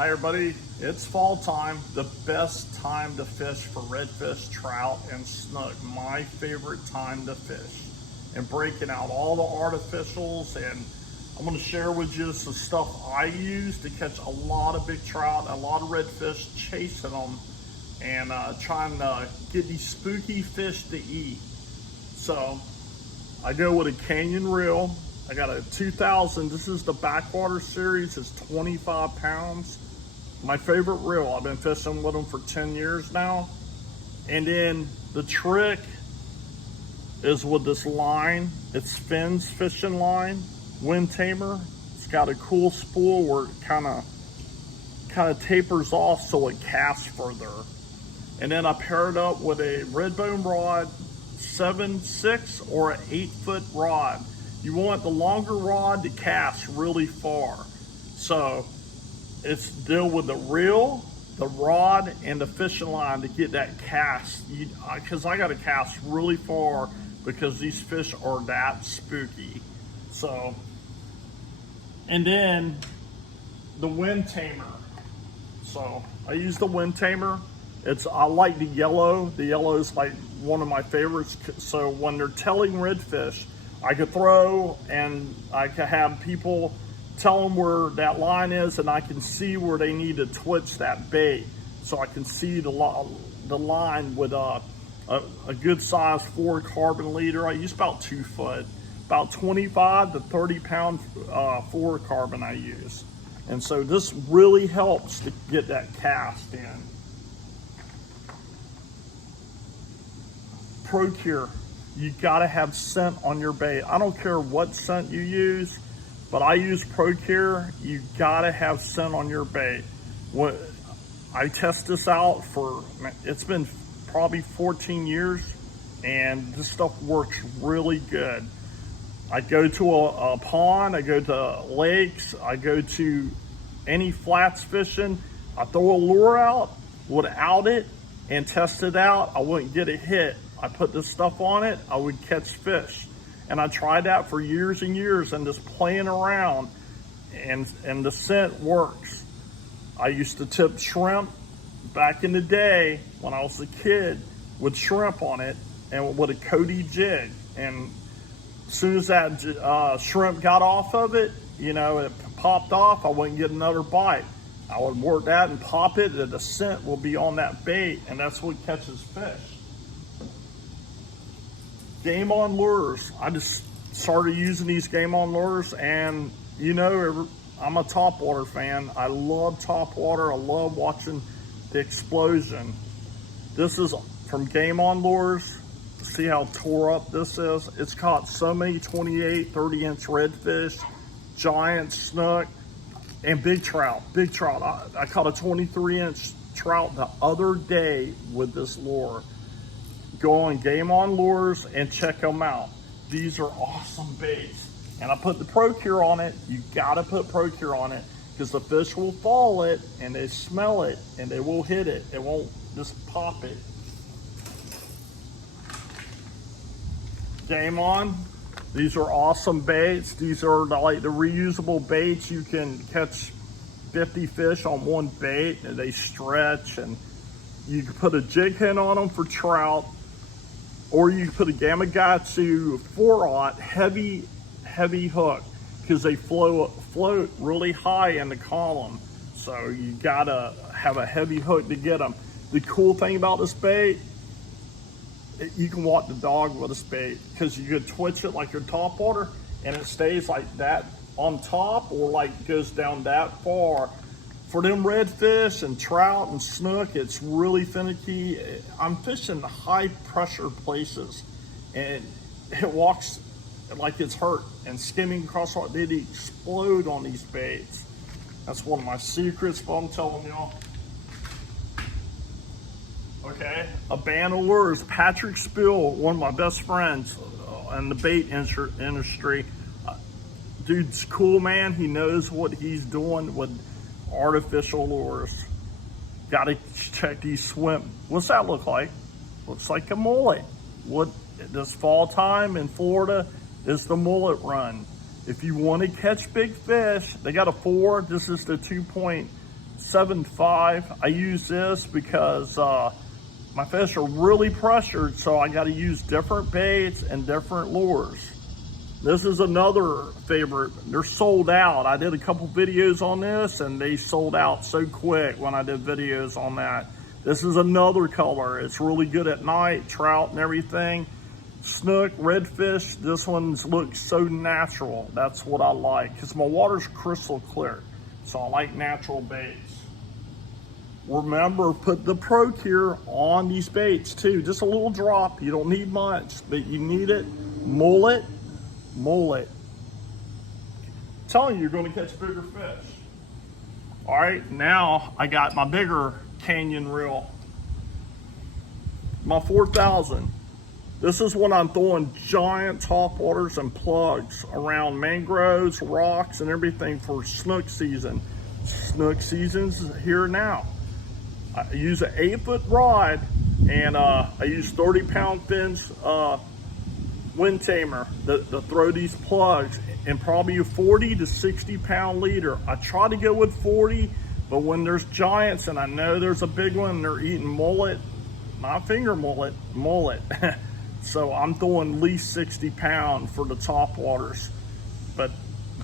Hi everybody, it's fall time, the best time to fish for redfish, trout, and snook. My favorite time to fish. And breaking out all the artificials, and I'm going to share with you some stuff I use to catch a lot of big trout, a lot of redfish, chasing them, and trying to get these spooky fish to eat. So I go with a Canyon reel. I got a 2000, this is the Backwater series, it's 25 pounds. My favorite reel, I've been fishing with them for 10 years now. And then the trick is with this line, it's Finn's fishing line, Wind Tamer. It's got a cool spool where it kind of tapers off so it casts further. And then I pair it up with a Redbone rod, 7/6 or an 8-foot rod. You want the longer rod to cast really far. So it's deal with the reel, the rod, and the fishing line to get that cast. Because I got to cast really far because these fish are that spooky. So, and then the Wind Tamer. So I use the Wind Tamer. I like the yellow. The yellow is like one of my favorites. So when they're telling redfish, I could throw and I could have people tell them where that line is, and I can see where they need to twitch that bait. So I can see the line with a good size 4 carbon leader. I use about 2 foot, about 25 to 30 pound 4 carbon I use. And so this really helps to get that cast in. Procure. You gotta have scent on your bait. I don't care what scent you use, but I use Procure. You gotta have scent on your bait. I test this out it's been probably 14 years, and this stuff works really good. I go to a pond, I go to lakes, I go to any flats fishing. I throw a lure out without it and test it out. I wouldn't get a hit. I put this stuff on it, I would catch fish. And I tried that for years and years, and just playing around, and the scent works. I used to tip shrimp back in the day when I was a kid with shrimp on it and with a Cody jig. And as soon as that shrimp got off of it, it popped off, I wouldn't get another bite. I would work that and pop it, and the scent will be on that bait, and that's what catches fish. Game On lures. I just started using these Game On lures, and I'm a topwater fan. I love topwater. I love watching the explosion. This is from Game On lures. See how tore up this is? It's caught so many 28, 30-inch redfish, giant snook, and big trout. Big trout. I caught a 23-inch trout the other day with this lure. Go on Game On lures and check them out. These are awesome baits. And I put the Procure on it. You gotta put Procure on it, because the fish will follow it and they smell it and they will hit it. It won't just pop it. Game On. These are awesome baits. These are like the reusable baits. You can catch 50 fish on one bait, and they stretch, and you can put a jig head on them for trout, or you can put a Gamakatsu 4/0 heavy hook, because they float really high in the column. So you gotta have a heavy hook to get them. The cool thing about this bait, you can walk the dog with this bait, because you could twitch it like your topwater, and it stays like that on top, or like goes down that far. For them redfish and trout and snook, it's really finicky. I'm fishing high pressure places, and it walks like it's hurt, and skimming across, they explode on these baits. That's one of my secrets, but I'm telling y'all. Okay, a band of lures. Patrick Spill, one of my best friends in the bait industry. Dude's cool, man. He knows what he's doing with artificial lures. Gotta check these swim. What's that look like? Looks like a mullet. What this fall time in Florida is the mullet run. If you want to catch big fish, they got a 4. This is the 2.0 7.5. I use this because my fish are really pressured, so I got to use different baits and different lures. This is another favorite. They're sold out. I did a couple videos on this and they sold out so quick when I did videos on that. This is another color. It's really good at night, trout and everything. Snook, redfish, this one looks so natural. That's what I like because my water's crystal clear. So I like natural baits. Remember, put the ProCure on these baits too. Just a little drop. You don't need much, but you need it. Mullet. I'm telling you, you're going to catch bigger fish. All right, now I got my bigger Canyon reel, my 4,000. This is when I'm throwing giant topwaters and plugs around mangroves, rocks, and everything for snook season. Snook season's here now. I use an 8-foot rod, and I use 30-pound fins wind tamer to throw these plugs, and probably a 40 to 60-pound leader. I try to go with 40, but when there's giants and I know there's a big one and they're eating mullet, not finger mullet, so I'm throwing at least 60-pound for the top waters. But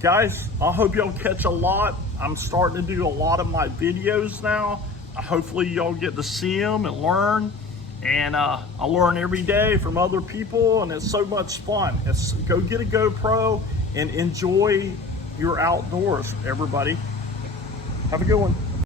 guys, I hope y'all catch a lot. I'm starting to do a lot of my videos now. Hopefully y'all get to see them and learn. And I learn every day from other people, and it's so much fun. Go get a GoPro and enjoy your outdoors, everybody. Have a good one.